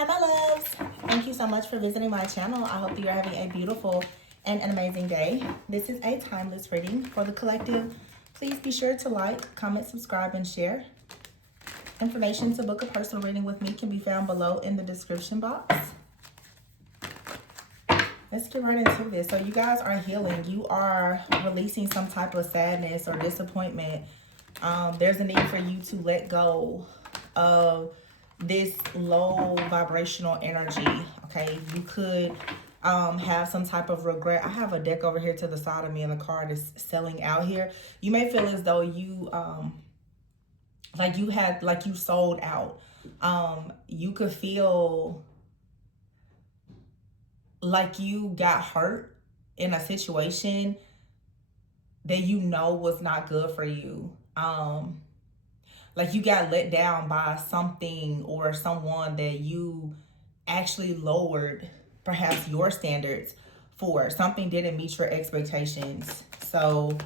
Hi, my loves. Thank you so much for visiting my channel. I hope that you're having a beautiful and an amazing day. This is a timeless reading for the collective. Please be sure to like, comment, subscribe, and share. Information to book a personal reading with me can be found below in the description box. Let's get right into this. So you guys are healing. You are releasing some type of sadness or disappointment. There's a need for you to let go of this low vibrational energy. Okay, you could have some type of regret. I have a deck over here to the side of me and the card is selling out here. You may feel as though you you sold out. You could feel like you got hurt in a situation that you know was not good for you. Like you got let down by something or someone that you actually lowered perhaps your standards for. Something didn't meet your expectations. So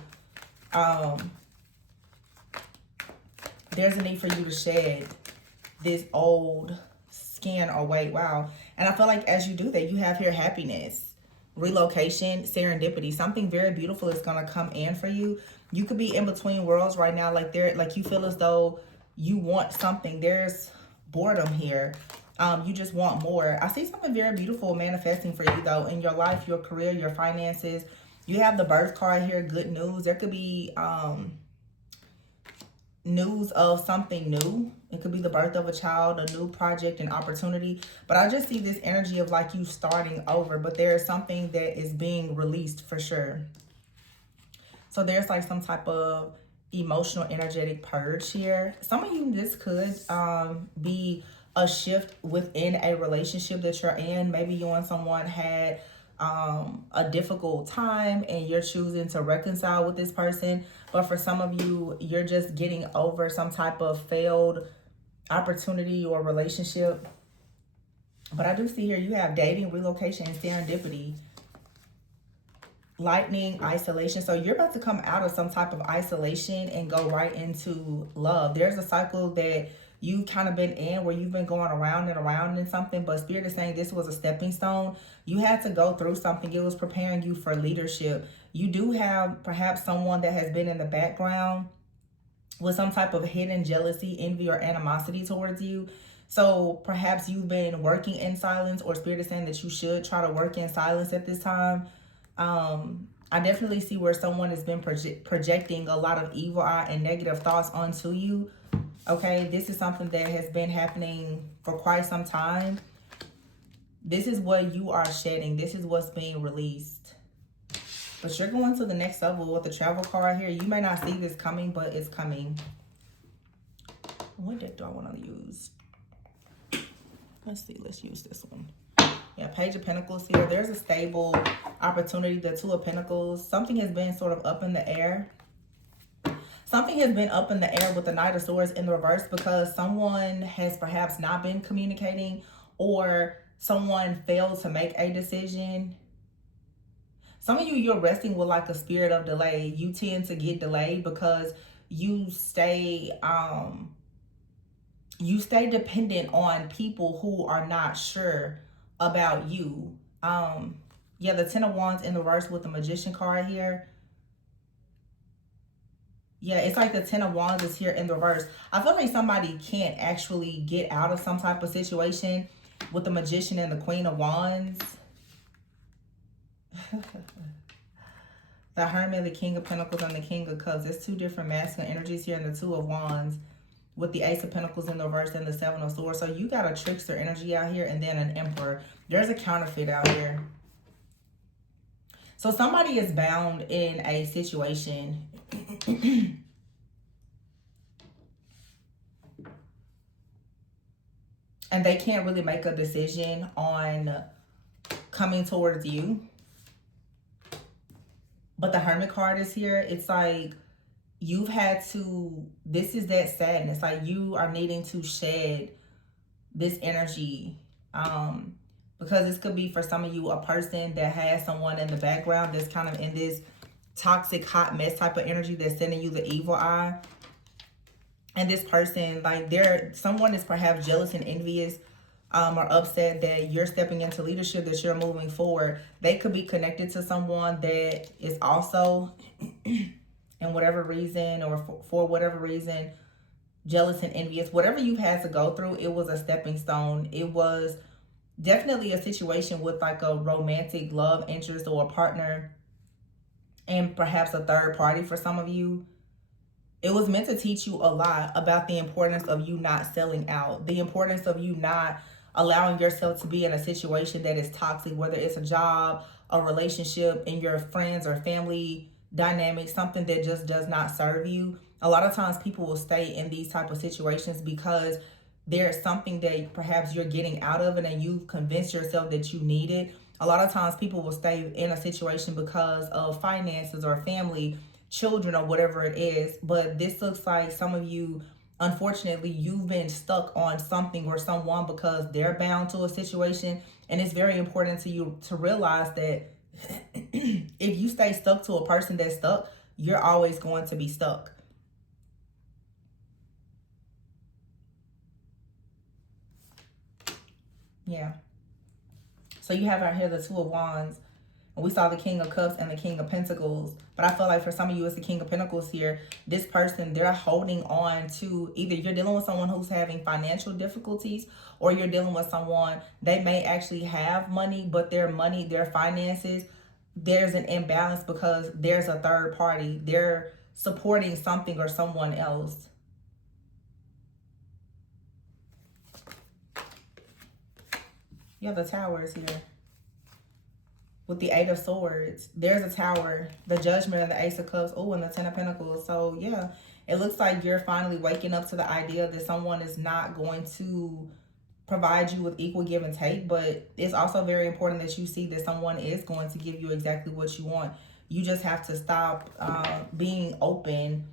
there's a need for you to shed this old skin or weight. Wow. And I feel like as you do that, you have here happiness, relocation, serendipity. Something very beautiful is going to come in for you. You could be in between worlds right now. Like you feel as though you want something. There's boredom here. You just want more. I see something very beautiful manifesting for you though in your life, your career, your finances. You have the birth card here, good news. There could be news of something new. It could be the birth of a child, a new project, an opportunity. But I just see this energy of like you starting over, but there is something that is being released for sure. So there's like some type of emotional, energetic purge here. Some of you, this could be a shift within a relationship that you're in. Maybe you and someone had a difficult time and you're choosing to reconcile with this person. But for some of you, you're just getting over some type of failed opportunity or relationship. But I do see here you have dating, relocation, and serendipity. Lightning, isolation. So you're about to come out of some type of isolation and go right into love. There's a cycle that you kind of been in where you've been going around and around in something, but Spirit is saying this was a stepping stone. You had to go through something. It was preparing you for leadership. You do have perhaps someone that has been in the background with some type of hidden jealousy, envy, or animosity towards you. So perhaps you've been working in silence, or Spirit is saying that you should try to work in silence at this time. I definitely see where someone has been projecting a lot of evil eye and negative thoughts onto you. Okay, this is something that has been happening for quite some time. This is what you are shedding. This is what's being released. But you're going to the next level with the travel card here. You may not see this coming, but it's coming. What deck do I want to use? Let's see. Let's use this one. Yeah, Page of Pentacles here. There's a stable opportunity. The Two of Pentacles. Something has been sort of up in the air. Something has been up in the air with the Knight of Swords in the reverse because someone has perhaps not been communicating or someone failed to make a decision. Some of you, you're resting with like a spirit of delay. You tend to get delayed because you stay dependent on people who are not sure about you. Yeah, the Ten of Wands in the reverse with the Magician card here. Yeah, it's like the Ten of Wands is here in the reverse. I feel like somebody can't actually get out of some type of situation with the Magician and the Queen of Wands. The Hermit, the King of Pentacles, and the King of Cups. There's two different masculine energies here in the Two of Wands with the Ace of Pentacles in the reverse and the Seven of Swords. So you got a Trickster energy out here and then an Emperor. There's a counterfeit out here. So somebody is bound in a situation. And they can't really make a decision on coming towards you. But the Hermit card is here. It's like you've had to, this is that sadness. Like you are needing to shed this energy. Because this could be for some of you a person that has someone in the background that's kind of in this toxic hot mess type of energy that's sending you the evil eye. And this person, like someone is perhaps jealous and envious are upset that you're stepping into leadership, that you're moving forward. They could be connected to someone that is also, in whatever reason or for whatever reason, jealous and envious. Whatever you've had to go through, it was a stepping stone. It was definitely a situation with like a romantic love interest or a partner and perhaps a third party for some of you. It was meant to teach you a lot about the importance of you not selling out, the importance of you not allowing yourself to be in a situation that is toxic, whether it's a job, a relationship, in your friends or family dynamic, something that just does not serve you. A lot of times people will stay in these type of situations because there's something that perhaps you're getting out of it and you've convinced yourself that you need it. A lot of times people will stay in a situation because of finances or family, children, or whatever it is. But this looks like some of you, unfortunately, you've been stuck on something or someone because they're bound to a situation. And it's very important to you to realize that if you stay stuck to a person that's stuck, you're always going to be stuck. Yeah. So you have out here the Two of Wands. We saw the King of Cups and the King of Pentacles. But I feel like for some of you, it's the King of Pentacles here. This person, they're holding on to, either you're dealing with someone who's having financial difficulties, or you're dealing with someone, they may actually have money, but their money, their finances, there's an imbalance because there's a third party. They're supporting something or someone else. You have the Towers here. With the Eight of Swords, there's a Tower, the Judgment, and the Ace of Cups. Oh, and the Ten of Pentacles. So yeah, it looks like you're finally waking up to the idea that someone is not going to provide you with equal give and take. But it's also very important that you see that someone is going to give you exactly what you want. You just have to stop being open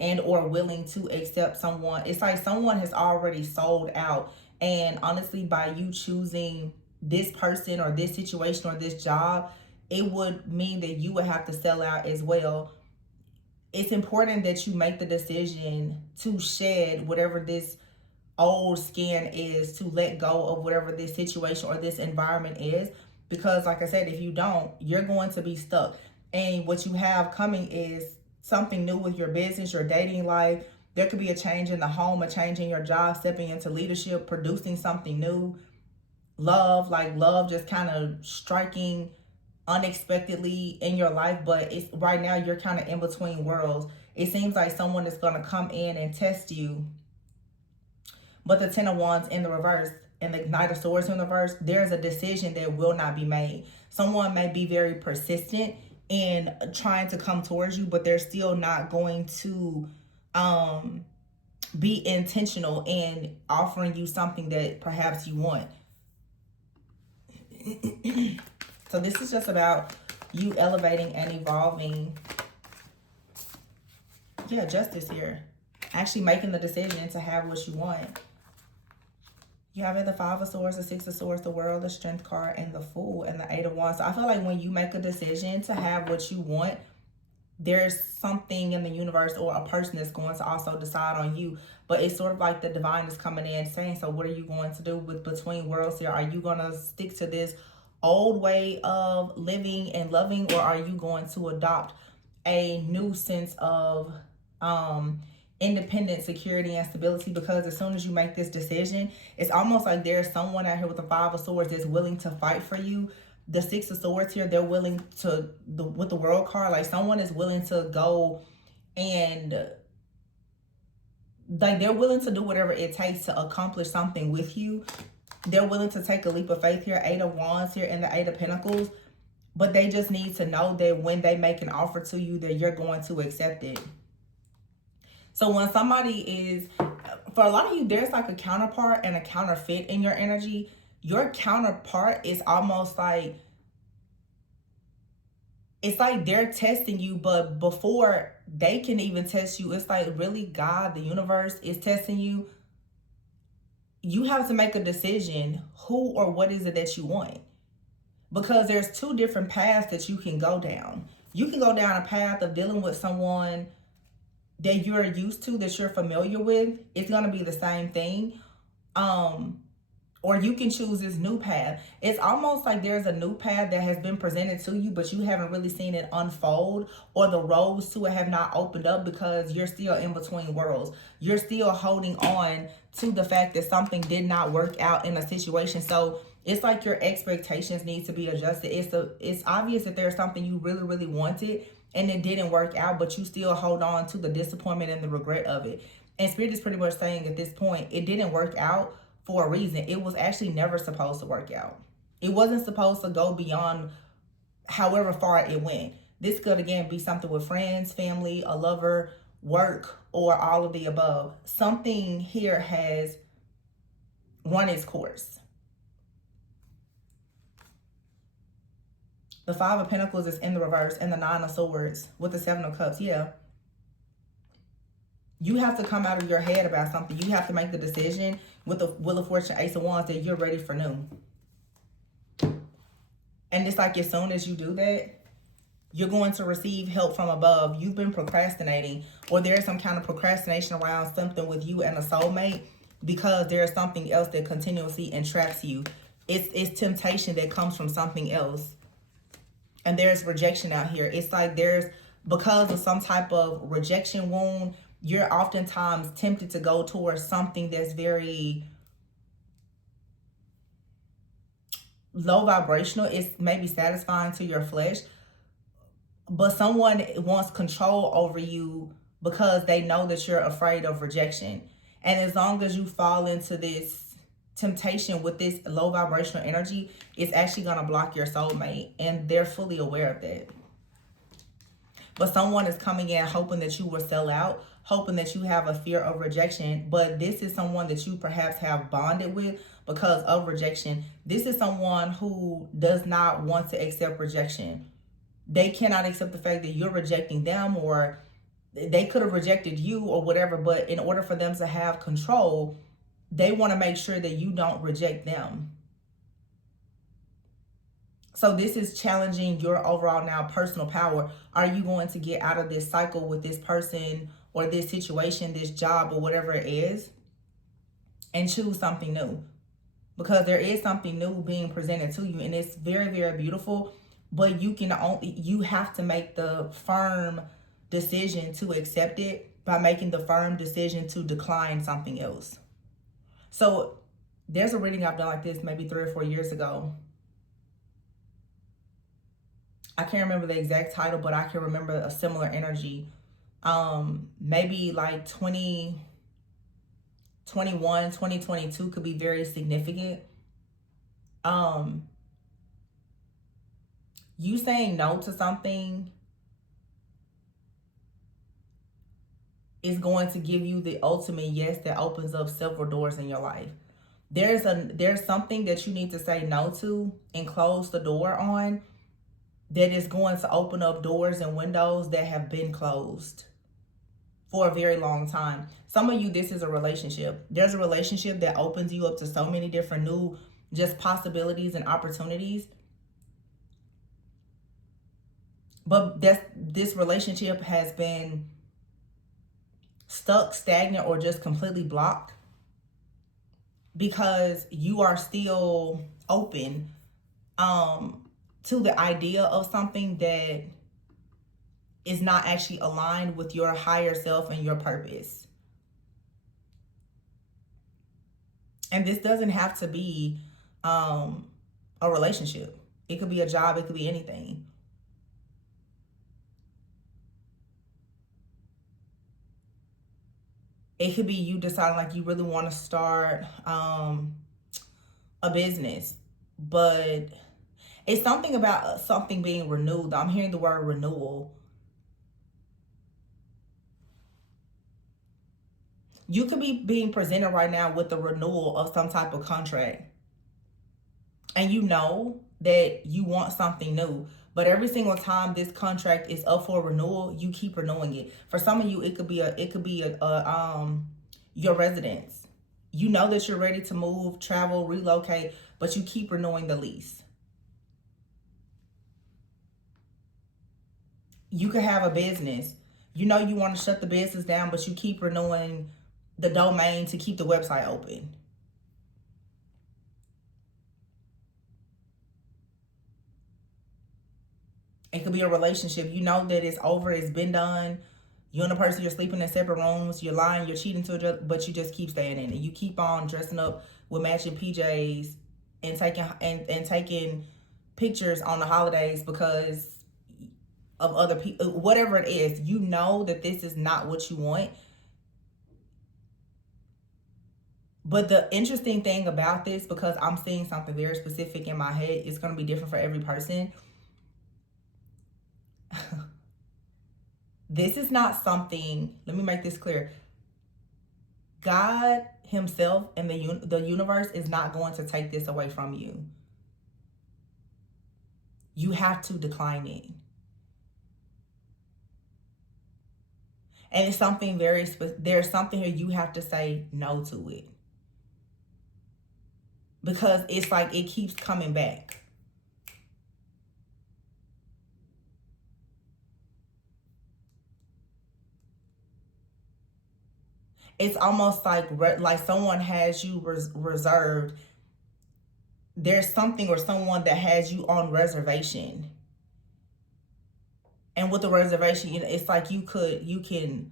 and or willing to accept someone. It's like someone has already sold out. And honestly, by you choosing this person or this situation or this job, it would mean that you would have to sell out as well. It's important that you make the decision to shed whatever this old skin is, to let go of whatever this situation or this environment is. Because like I said, if you don't, you're going to be stuck. And what you have coming is something new with your business, your dating life. There could be a change in the home, a change in your job, stepping into leadership, producing something new. Love, like love just kind of striking unexpectedly in your life. But it's right now you're kind of in between worlds. It seems like someone is going to come in and test you. But the Ten of Wands in the reverse and the Knight of Swords in the reverse, there's a decision that will not be made. Someone may be very persistent in trying to come towards you, but they're still not going to be intentional in offering you something that perhaps you want. So this is just about you elevating and evolving. Yeah, justice here. Actually making the decision to have what you want. You have the Five of Swords, the Six of Swords, the World, the Strength card, and the Fool, and the Eight of Wands. So I feel like when you make a decision to have what you want, there's something in the universe or a person that's going to also decide on you. But it's sort of like the divine is coming in saying, so what are you going to do with between worlds here? Are you going to stick to this old way of living and loving, or are you going to adopt a new sense of independent security and stability? Because as soon as you make this decision, it's almost like there's someone out here with the Five of Swords that's willing to fight for you. The Six of Swords here, they're willing to, with the World card, like someone is willing to go and like they're willing to do whatever it takes to accomplish something with you. They're willing to take a leap of faith here. Eight of Wands here and the Eight of Pentacles. But they just need to know that when they make an offer to you, that you're going to accept it. So when somebody is, for a lot of you, there's like a counterpart and a counterfeit in your energy. Your counterpart is almost like, it's like they're testing you, but before they can even test you, it's like really God, the universe is testing you. You have to make a decision who or what is it that you want. Because there's two different paths that you can go down. You can go down a path of dealing with someone that you're used to, that you're familiar with. It's going to be the same thing. Or you can choose this new path. It's almost like there's a new path that has been presented to you, but you haven't really seen it unfold, or the roads to it have not opened up because you're still in between worlds. You're still holding on to the fact that something did not work out in a situation. So it's like your expectations need to be adjusted. It's obvious that there's something you really, really wanted and it didn't work out, but you still hold on to the disappointment and the regret of it. And Spirit is pretty much saying at this point, it didn't work out for a reason. It was actually never supposed to work out. It wasn't supposed to go beyond however far it went. This could again be something with friends, family, a lover, work, or all of the above. Something here has run its course. The Five of Pentacles is in the reverse, and the Nine of Swords with the Seven of Cups. Yeah. You have to come out of your head about something. You have to make the decision with the Wheel of Fortune, Ace of Wands, that you're ready for new. And it's like as soon as you do that, you're going to receive help from above. You've been procrastinating, or there's some kind of procrastination around something with you and a soulmate because there's something else that continuously entraps you. It's temptation that comes from something else. And there's rejection out here. It's like because of some type of rejection wound, you're oftentimes tempted to go towards something that's very low vibrational. It's maybe satisfying to your flesh, but someone wants control over you because they know that you're afraid of rejection. And as long as you fall into this temptation with this low vibrational energy, it's actually going to block your soulmate, and they're fully aware of that. But someone is coming in hoping that you will sell out, hoping that you have a fear of rejection. But this is someone that you perhaps have bonded with because of rejection. This is someone who does not want to accept rejection. They cannot accept the fact that you're rejecting them, or they could have rejected you or whatever. But in order for them to have control, they want to make sure that you don't reject them. So this is challenging your overall now personal power. Are you going to get out of this cycle with this person or this situation, this job, or whatever it is, and choose something new? Because there is something new being presented to you, and it's very, very beautiful. But you have to make the firm decision to accept it by making the firm decision to decline something else. So there's a reading I've done like this maybe 3 or 4 years ago. I can't remember the exact title, but I can remember a similar energy. Maybe like 2021, 2022 could be very significant. You saying no to something is going to give you the ultimate yes that opens up several doors in your life. There's something that you need to say no to and close the door on that is going to open up doors and windows that have been closed for a very long time. Some of you, this is a relationship. There's a relationship that opens you up to so many different new just possibilities and opportunities. But this relationship has been stuck, stagnant, or just completely blocked because you are still open to the idea of something that is not actually aligned with your higher self and your purpose. And this doesn't have to be a relationship. It could be a job. It could be anything. It could be you deciding like you really want to start a business, but it's something about something being renewed. I'm hearing the word renewal. You could be being presented right now with the renewal of some type of contract. And you know that you want something new. But every single time this contract is up for renewal, you keep renewing it. For some of you, it could be your residence. You know that you're ready to move, travel, relocate, but you keep renewing the lease. You could have a business. You know you want to shut the business down, but you keep renewing the domain to keep the website open. It could be a relationship. You know that it's over, it's been done. You and the person, you're sleeping in separate rooms, you're lying, you're cheating to each other, but you just keep staying in it. You keep on dressing up with matching PJs and taking pictures on the holidays because of other people, whatever it is. You know that this is not what you want. But the interesting thing about this, because I'm seeing something very specific in my head, it's going to be different for every person. This is not something, let me make this clear. God himself and the universe is not going to take this away from you. You have to decline it. And it's something there's something here you have to say no to it. Because it's like it keeps coming back. It's almost like someone has you reserved. There's something or someone that has you on reservation. And with the reservation, it's like you can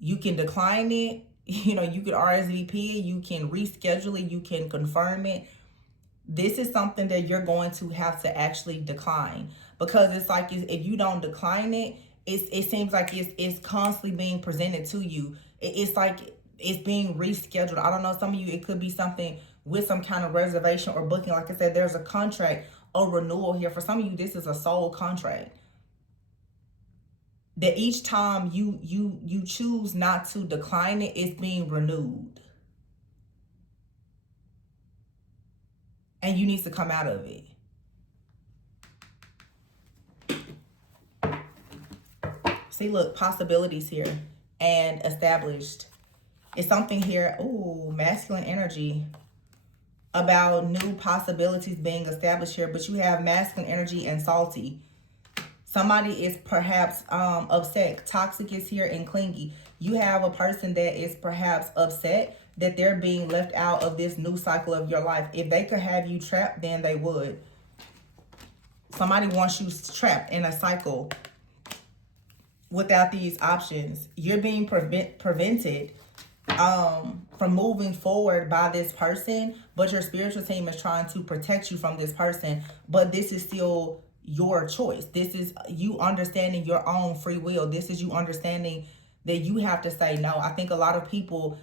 decline it. You could RSVP it, you can reschedule it, you can confirm it. This is something that you're going to have to actually decline, because it's like if you don't decline it, it seems like it's constantly being presented to you. It's like it's being rescheduled. I don't know, some of you, it could be something with some kind of reservation or booking. Like I said, there's a contract, a renewal here. For some of you, this is a soul contract. That each time you choose not to decline it, it's being renewed. And you need to come out of it. See, look, possibilities here and established. It's something here, ooh, masculine energy, about new possibilities being established here. But you have masculine energy and salty. Somebody is perhaps upset. Toxic is here and clingy. You have a person that is perhaps upset that they're being left out of this new cycle of your life. If they could have you trapped, then they would. Somebody wants you trapped in a cycle without these options. You're being prevented from moving forward by this person, but your spiritual team is trying to protect you from this person. But this is still your choice. This is you understanding your own free will. This is you understanding that you have to say no. I think a lot of people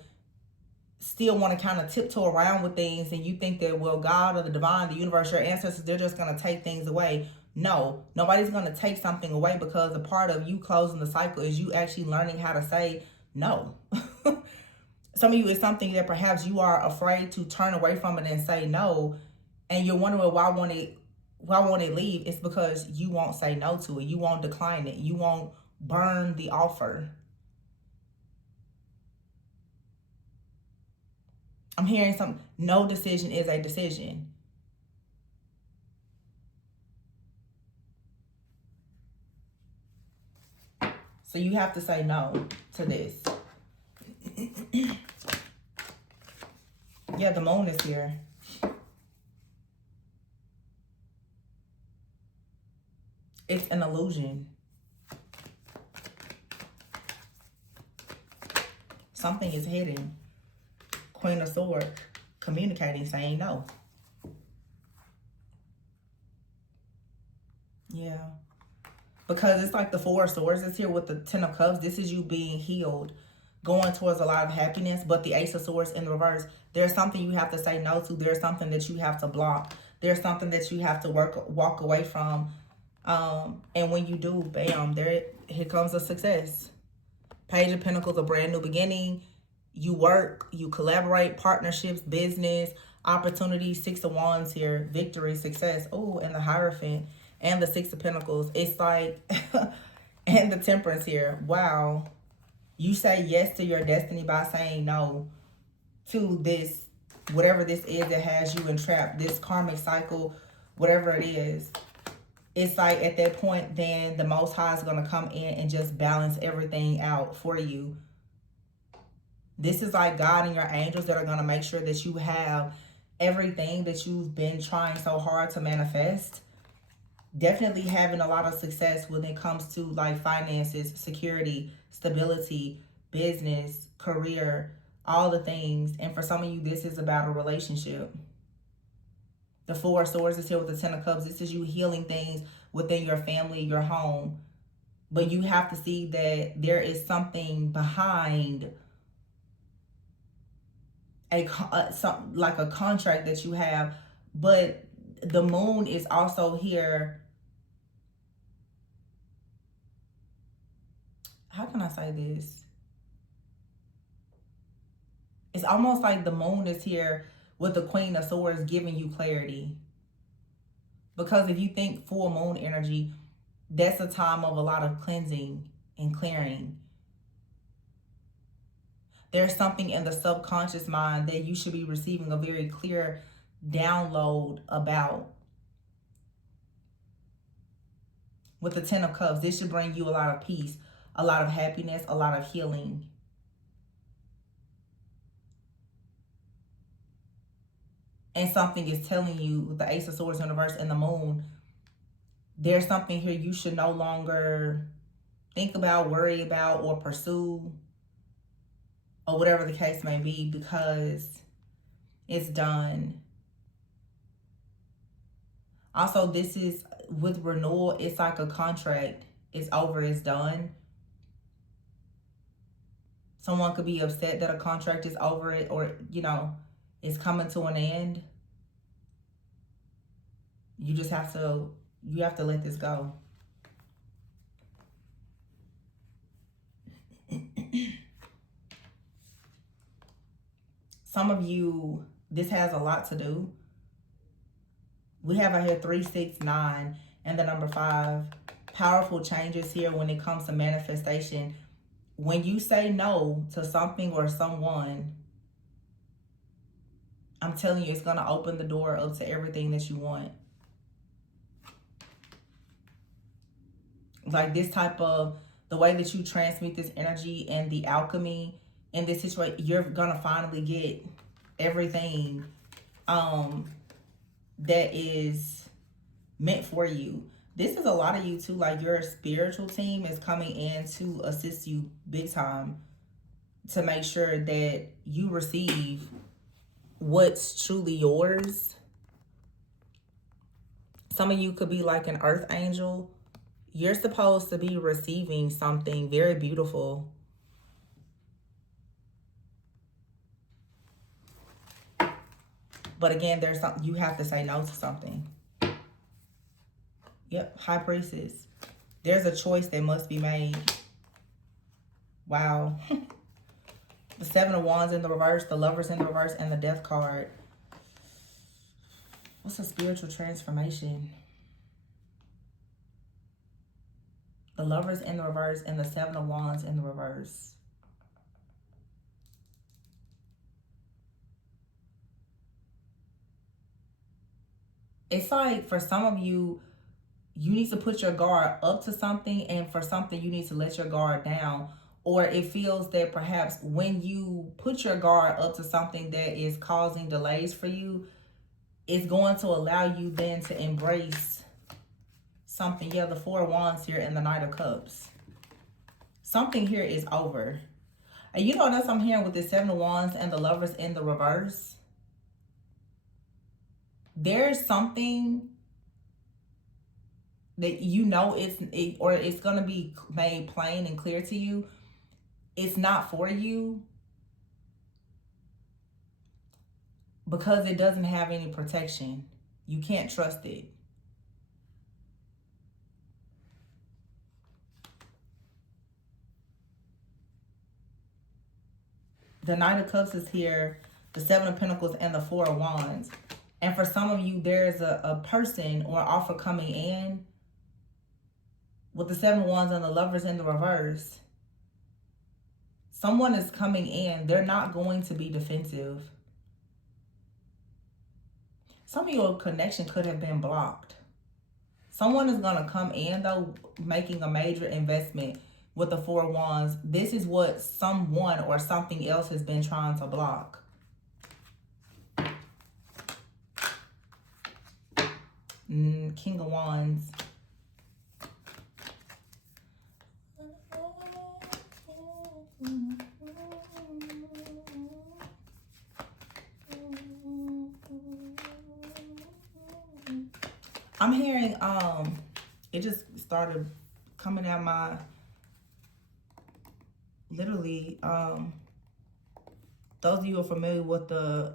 still want to kind of tiptoe around with things, and you think that, well, God or the divine, the universe, your ancestors, they're just going to take things away. No, nobody's going to take something away, because a part of you closing the cycle is you actually learning how to say no. Some of you, it's something that perhaps you are afraid to turn away from it and say no, and you're wondering why won't it leave? It's because you won't say no to it. You won't decline it. You won't burn the offer. I'm hearing something. No decision is a decision. So you have to say no to this. Yeah, the moon is here. It's an illusion. Something is hidden. Queen of Swords, communicating, saying no. Yeah. Because it's like the Four of Swords is here with the Ten of Cups. This is you being healed, going towards a lot of happiness. But the Ace of Swords in the reverse, there's something you have to say no to. There's something that you have to block. There's something that you have to walk away from. And when you do, bam, here comes a success. Page of Pentacles, a brand new beginning. You work, you collaborate, partnerships, business, opportunities. Six of Wands here, victory, success. Oh, and the Hierophant and the Six of Pentacles. It's like, and the Temperance here. Wow. You say yes to your destiny by saying no to this, whatever this is that has you entrapped, this karmic cycle, whatever it is. It's like at that point, then the Most High is going to come in and just balance everything out for you. This is like God and your angels that are going to make sure that you have everything that you've been trying so hard to manifest. Definitely having a lot of success when it comes to like finances, security, stability, business, career, all the things. And for some of you, this is about a relationship. The Four of Swords is here with the Ten of Cups. This is you healing things within your family, your home. But you have to see that there is something behind like a contract that you have. But the moon is also here. How can I say this? It's almost like the moon is here with the Queen of Swords giving you clarity. Because if you think full moon energy, that's a time of a lot of cleansing and clearing. There's something in the subconscious mind that you should be receiving a very clear download about. With the Ten of Cups, this should bring you a lot of peace, a lot of happiness, a lot of healing. And something is telling you with the Ace of Swords in reverse and the moon, there's something here you should no longer think about, worry about, or pursue, or whatever the case may be, because it's done. Also, this is with renewal, it's like a contract. It's over, it's done. Someone could be upset that a contract is over it, or, you know, it's coming to an end. You just have to, let this go. Some of you, this has a lot to do. We have out here 3, 6, 9, and the number 5. Powerful changes here when it comes to manifestation. When you say no to something or someone, I'm telling you, it's going to open the door up to everything that you want. Like this type of, the way that you transmute this energy and the alchemy in this situation, you're going to finally get everything that is meant for you. This is a lot of you too, like your spiritual team is coming in to assist you big time to make sure that you receive what's truly yours. Some of you could be like an earth angel. You're supposed to be receiving something very beautiful. But again, there's something, you have to say no to something. Yep, High Priestess. There's a choice that must be made. Wow. The Seven of Wands in the reverse, the Lovers in the reverse, and the Death card. What's a spiritual transformation? The Lovers in the reverse and the Seven of Wands in the reverse. It's like for some of you, you need to put your guard up to something, and for something you need to let your guard down. Or it feels that perhaps when you put your guard up to something that is causing delays for you, it's going to allow you then to embrace something. Yeah, the Four of Wands here and the Knight of Cups. Something here is over. And you know what else I'm hearing with the Seven of Wands and the Lovers in the reverse? There's something that you know it's going to be made plain and clear to you. It's not for you because it doesn't have any protection. You can't trust it. The Knight of Cups is here, the Seven of Pentacles, and the Four of Wands. And for some of you, there's a person or offer coming in with the Seven of Wands and the Lovers in the reverse. Someone is coming in. They're not going to be defensive. Some of your connection could have been blocked. Someone is going to come in, though, making a major investment with the Four of Wands. This is what someone or something else has been trying to block. King of Wands. I'm hearing, it just started coming out my, literally, those of you who are familiar with the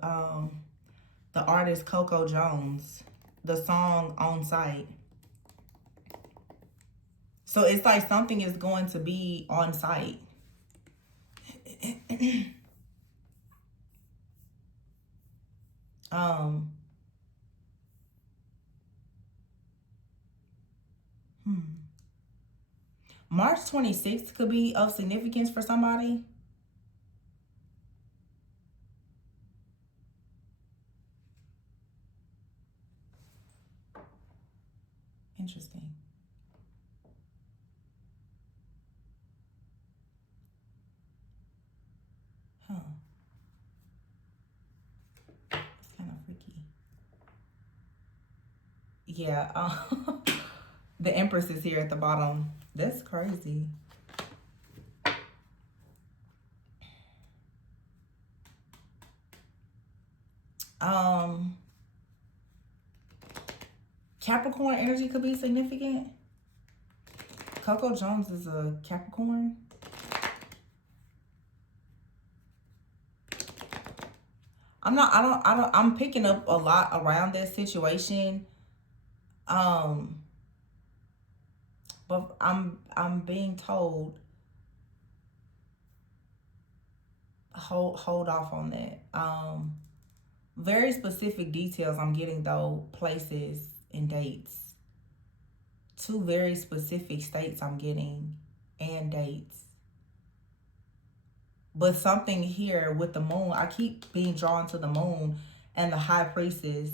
artist Coco Jones, the song On Site. So it's like something is going to be on site. um March 26th could be of significance for somebody. Interesting. Huh. It's kind of freaky. Yeah. The Empress is here at the bottom. That's crazy. Capricorn energy could be significant. Coco Jones is a Capricorn. I'm picking up a lot around that situation. But I'm being told hold off on that. Very specific details I'm getting though, places and dates. Two very specific states I'm getting and dates. But something here with the moon, I keep being drawn to the moon and the high priestess.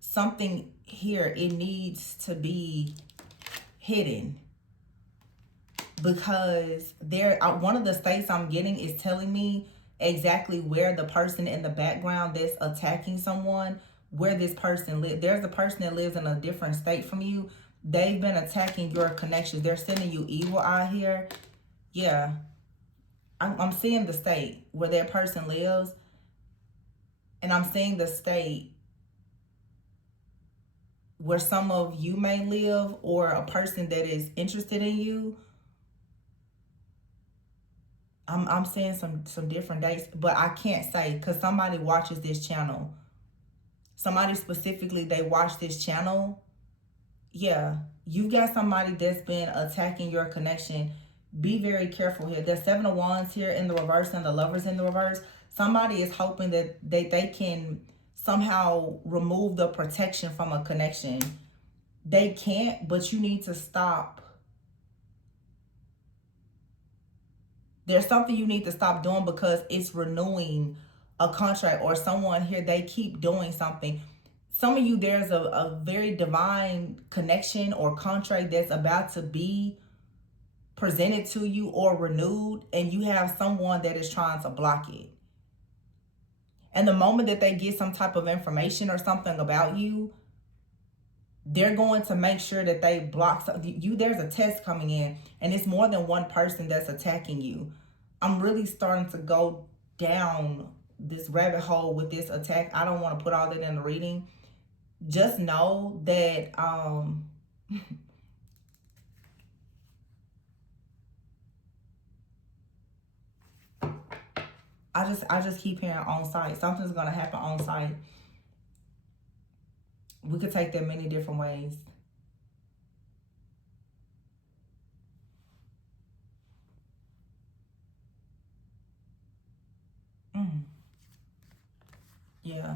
Something here, it needs to be hidden. Because there, one of the states I'm getting is telling me exactly where the person in the background that's attacking someone, where this person lives. There's a person that lives in a different state from you. They've been attacking your connections. They're sending you evil out here. Yeah. I'm seeing the state where that person lives. And I'm seeing the state where some of you may live, or a person that is interested in you. I'm seeing some different dates, but I can't say because somebody watches this channel. Somebody specifically, they watch this channel. Yeah, you've got somebody that's been attacking your connection. Be very careful here. There's 7 of Wands here in the reverse and the Lovers in the reverse. Somebody is hoping that they can somehow remove the protection from a connection. They can't, but you need to stop. There's something you need to stop doing because it's renewing a contract, or someone here, they keep doing something. Some of you, there's a very divine connection or contract that's about to be presented to you or renewed, and you have someone that is trying to block it. And the moment that they get some type of information or something about you, they're going to make sure that they block you. There's a test coming in, and it's more than one person that's attacking you. I'm really starting to go down this rabbit hole with this attack. I don't want to put all that in the reading. Just know that I just keep hearing on site. Something's gonna happen on site. We could take that many different ways. Yeah.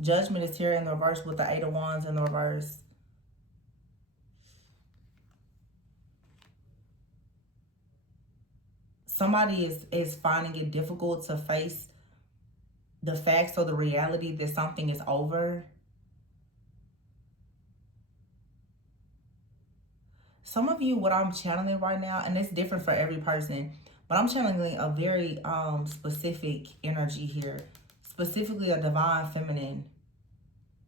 Judgment is here in the reverse with the 8 of Wands in the reverse. Somebody is finding it difficult to face the facts or the reality that something is over. Some of you, what I'm channeling right now, and it's different for every person, but I'm channeling a very specific energy here. Specifically a divine feminine.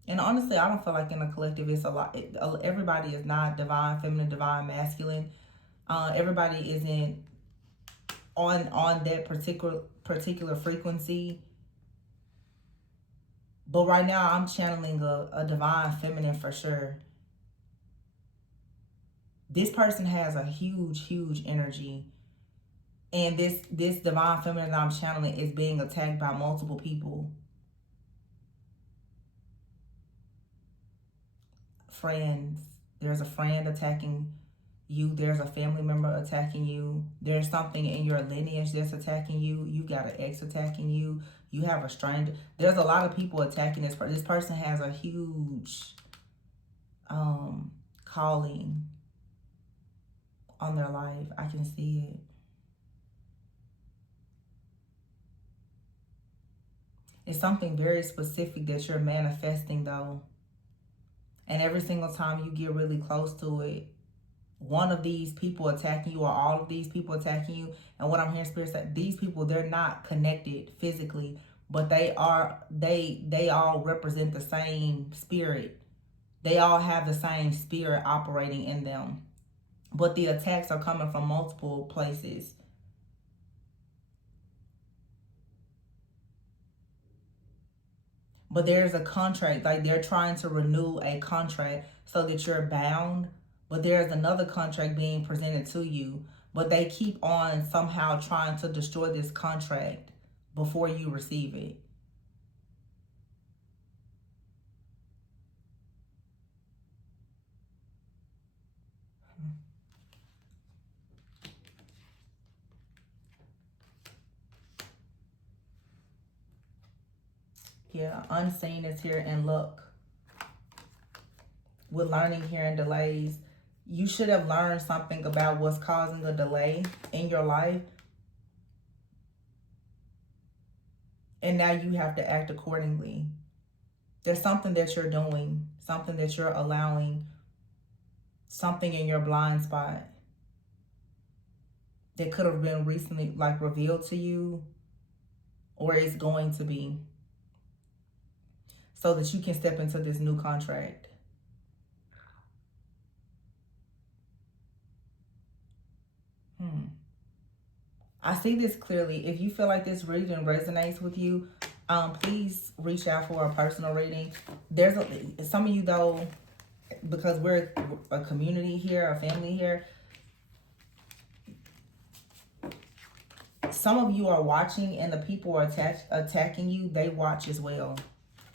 And honestly, I don't feel like in a collective it's a lot. Everybody is not divine feminine, divine masculine. Everybody isn't on that particular frequency. But right now, I'm channeling a divine feminine for sure. This person has a huge, huge energy. And this divine feminine that I'm channeling is being attacked by multiple people. Friends. There's a friend attacking you. There's a family member attacking you. There's something in your lineage that's attacking you. You got an ex attacking you. You have a stranger. There's a lot of people attacking this person. This person has a huge calling on their life. I can see it. It's something very specific that you're manifesting though. And every single time you get really close to it, one of these people attacking you or all of these people attacking you, and what I'm hearing Spirit say, these people, they're not connected physically, but they all represent the same spirit. They all have the same spirit operating in them. But the attacks are coming from multiple places. But there's a contract, like they're trying to renew a contract so that you're bound. But there's another contract being presented to you. But they keep on somehow trying to destroy this contract before you receive it. Yeah, unseen is here in luck. With learning here and delays, you should have learned something about what's causing a delay in your life. And now you have to act accordingly. There's something that you're doing, something that you're allowing, something in your blind spot that could have been recently like revealed to you, or is going to be, so that you can step into this new contract. I see this clearly. If you feel like this reading resonates with you, please reach out for a personal reading. There's some of you though, because we're a community here, a family here, some of you are watching and the people are attacking you, they watch as well.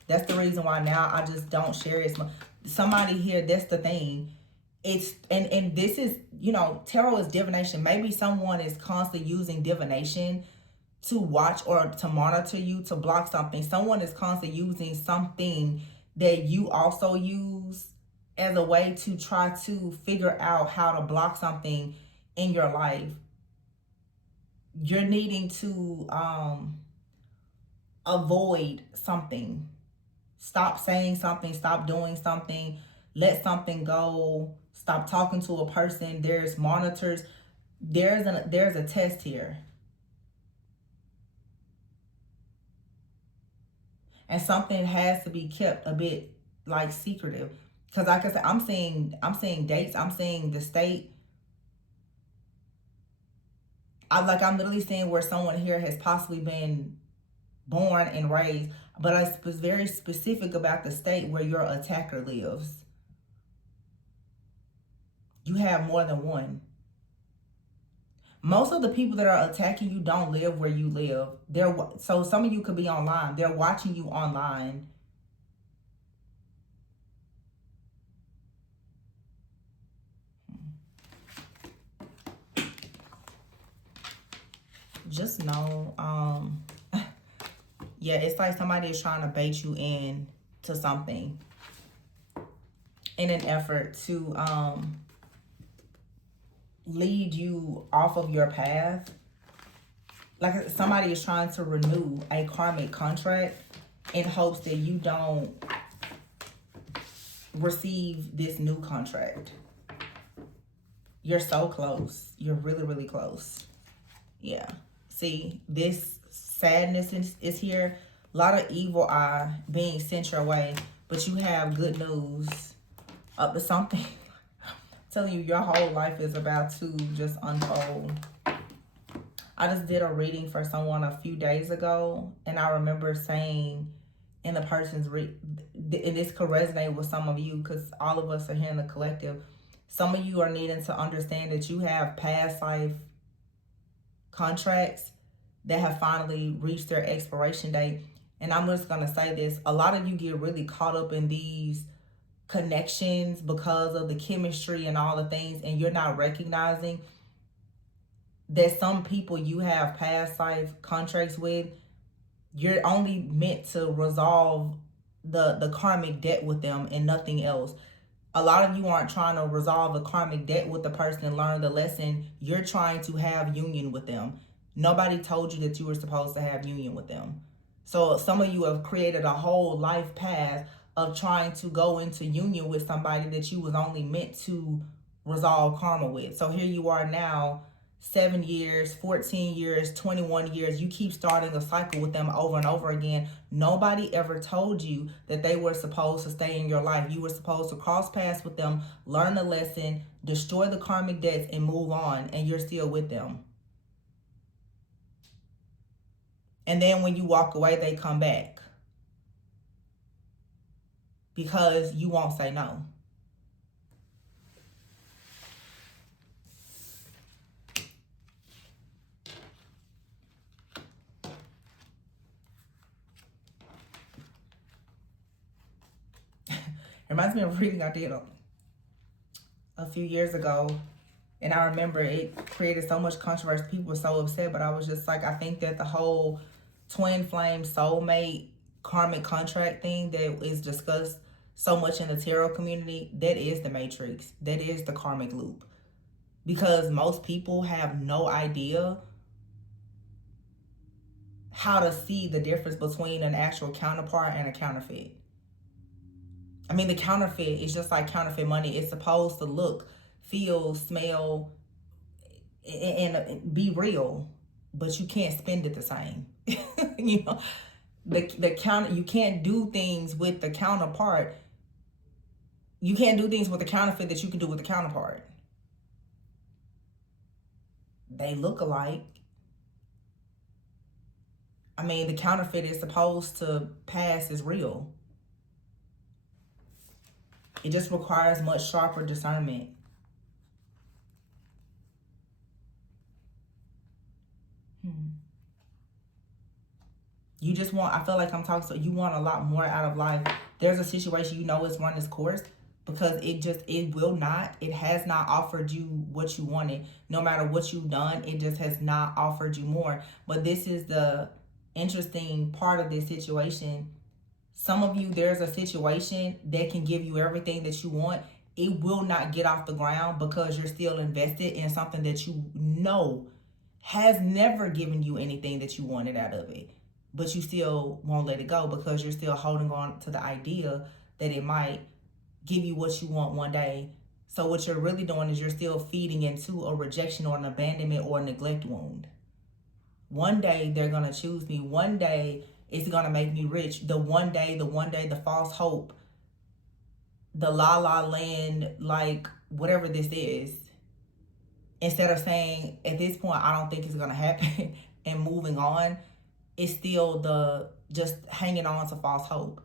That's the reason why now I just don't share it. Somebody here, that's the thing. It's and this is, you know, tarot is divination. Maybe someone is constantly using divination to watch or to monitor you, to block something. Someone is constantly using something that you also use as a way to try to figure out how to block something in your life. You're needing to avoid something. Stop saying something, stop doing something, let something go, stop talking to a person. There's monitors. There's a test here. And something has to be kept a bit like secretive. Because like I said, I'm seeing dates, I'm seeing the state. I'm literally seeing where someone here has possibly been born and raised, but I was very specific about the state where your attacker lives. You have more than one. Most of the people that are attacking you don't live where you live. So some of you could be online. They're watching you online. Just know, yeah, it's like somebody is trying to bait you in to something in an effort to lead you off of your path. Like somebody is trying to renew a karmic contract in hopes that you don't receive this new contract. You're so close. You're really, really close. Yeah. See, this sadness is here. A lot of evil eye being sent your way, but you have good news. Up to something. I'm telling you, your whole life is about to just unfold. I just did a reading for someone a few days ago, and I remember saying and the person's and this could resonate with some of you because all of us are here in the collective. Some of you are needing to understand that you have past life contracts that have finally reached their expiration date. And I'm just going to say this. A lot of you get really caught up in these connections because of the chemistry and all the things, and you're not recognizing that some people you have past life contracts with, you're only meant to resolve the karmic debt with them and nothing else. A lot of you aren't trying to resolve the karmic debt with the person and learn the lesson. You're trying to have union with them. Nobody told you that you were supposed to have union with them. So some of you have created a whole life path of trying to go into union with somebody that you was only meant to resolve karma with. So here you are now, 7 years, 14 years, 21 years. You keep starting a cycle with them over and over again. Nobody ever told you that they were supposed to stay in your life. You were supposed to cross paths with them, learn the lesson, destroy the karmic debts, and move on, and you're still with them. And then when you walk away, they come back because you won't say no. It reminds me of a reading I did a few years ago. And I remember it created so much controversy. People were so upset. But I was just like, I think that the whole twin flame soulmate karmic contract thing that is discussed so much in the tarot community, that is the matrix. That is the karmic loop. Because most people have no idea how to see the difference between an actual counterpart and a counterfeit. I mean, the counterfeit is just like counterfeit money. It's supposed to look, feel, smell, and be real, but you can't spend it the same. You know, the counter, you can't do things with the counterpart. You can't do things with the counterfeit that you can do with the counterpart. They look alike. I mean, the counterfeit is supposed to pass as real. It just requires much sharper discernment. You just want, I feel like I'm talking, so you want a lot more out of life. There's a situation you know it's run its course because it will not, it has not offered you what you wanted. No matter what you've done, it just has not offered you more. But this is the interesting part of this situation. Some of you, there's a situation that can give you everything that you want. It will not get off the ground because you're still invested in something that you know has never given you anything that you wanted out of it. But you still won't let it go because you're still holding on to the idea that it might give you what you want one day. So what you're really doing is you're still feeding into a rejection or an abandonment or a neglect wound. One day they're going to choose me. One day it's going to make me rich. The one day, the false hope, the la la land, like whatever this is. Instead of saying, at this point, I don't think it's going to happen and moving on, it's still the just hanging on to false hope.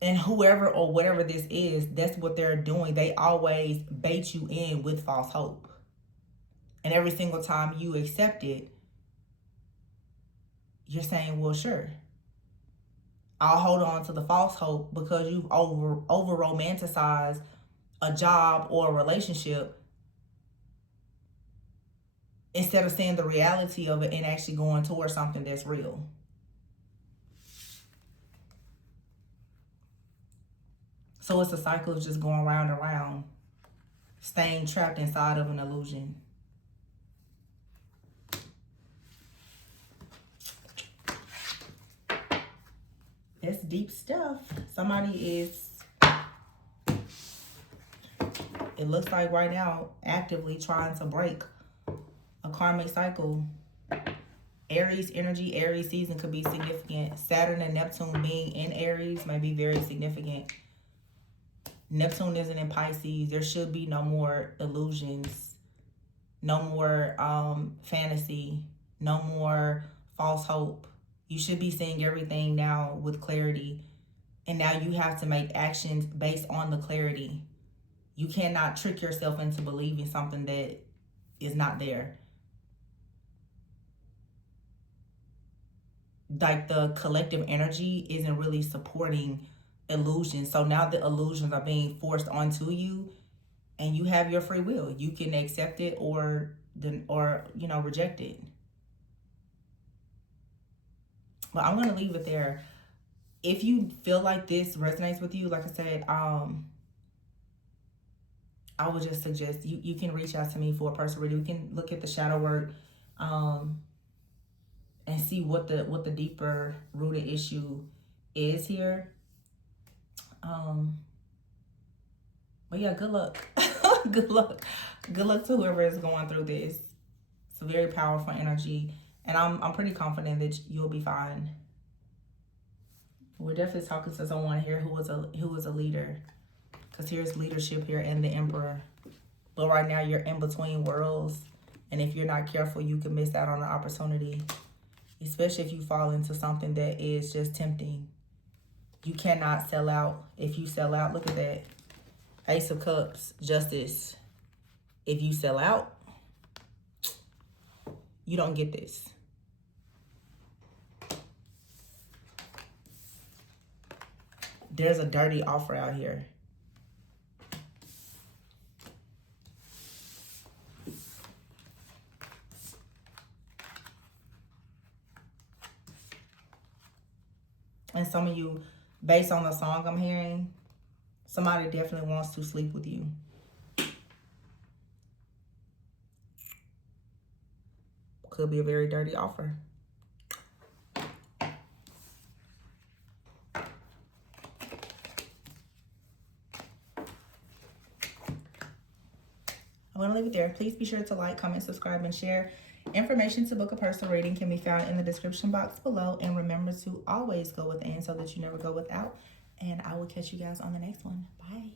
And whoever or whatever this is, that's what they're doing. They always bait you in with false hope. And every single time you accept it, you're saying, well, sure, I'll hold on to the false hope because you've over romanticized a job or a relationship instead of seeing the reality of it and actually going towards something that's real. So it's a cycle of just going round and round, staying trapped inside of an illusion. That's deep stuff. Somebody is, it looks like right now, actively trying to break a karmic cycle. Aries energy, Aries season could be significant. Saturn and Neptune being in Aries may be very significant. Neptune isn't in Pisces. There should be no more illusions, no more fantasy, no more false hope. You should be seeing everything now with clarity. And now you have to make actions based on the clarity. You cannot trick yourself into believing something that is not there. Like the collective energy isn't really supporting illusions. So now the illusions are being forced onto you, and you have your free will. You can accept it or reject it. But I'm gonna leave it there. If you feel like this resonates with you, like I said, I would just suggest you can reach out to me for a personal reading. We can look at the shadow work, and see what the deeper rooted issue is here. But yeah, good luck. Good luck. Good luck to whoever is going through this. It's a very powerful energy, and I'm pretty confident that you'll be fine. We're definitely talking to someone here who was a leader, because here's leadership here and the Emperor. But right now you're in between worlds, and if you're not careful, you can miss out on the opportunity, especially if you fall into something that is just tempting. You cannot sell out. If you sell out, look at that. Ace of Cups, Justice. If you sell out, you don't get this. There's a dirty offer out here. And some of you, based on the song I'm hearing, somebody definitely wants to sleep with you. Could be a very dirty offer. I'm going to leave it there. Please be sure to like, comment, subscribe, and share. Information to book a personal reading can be found in the description box below. And remember to always go within so that you never go without. And I will catch you guys on the next one. Bye.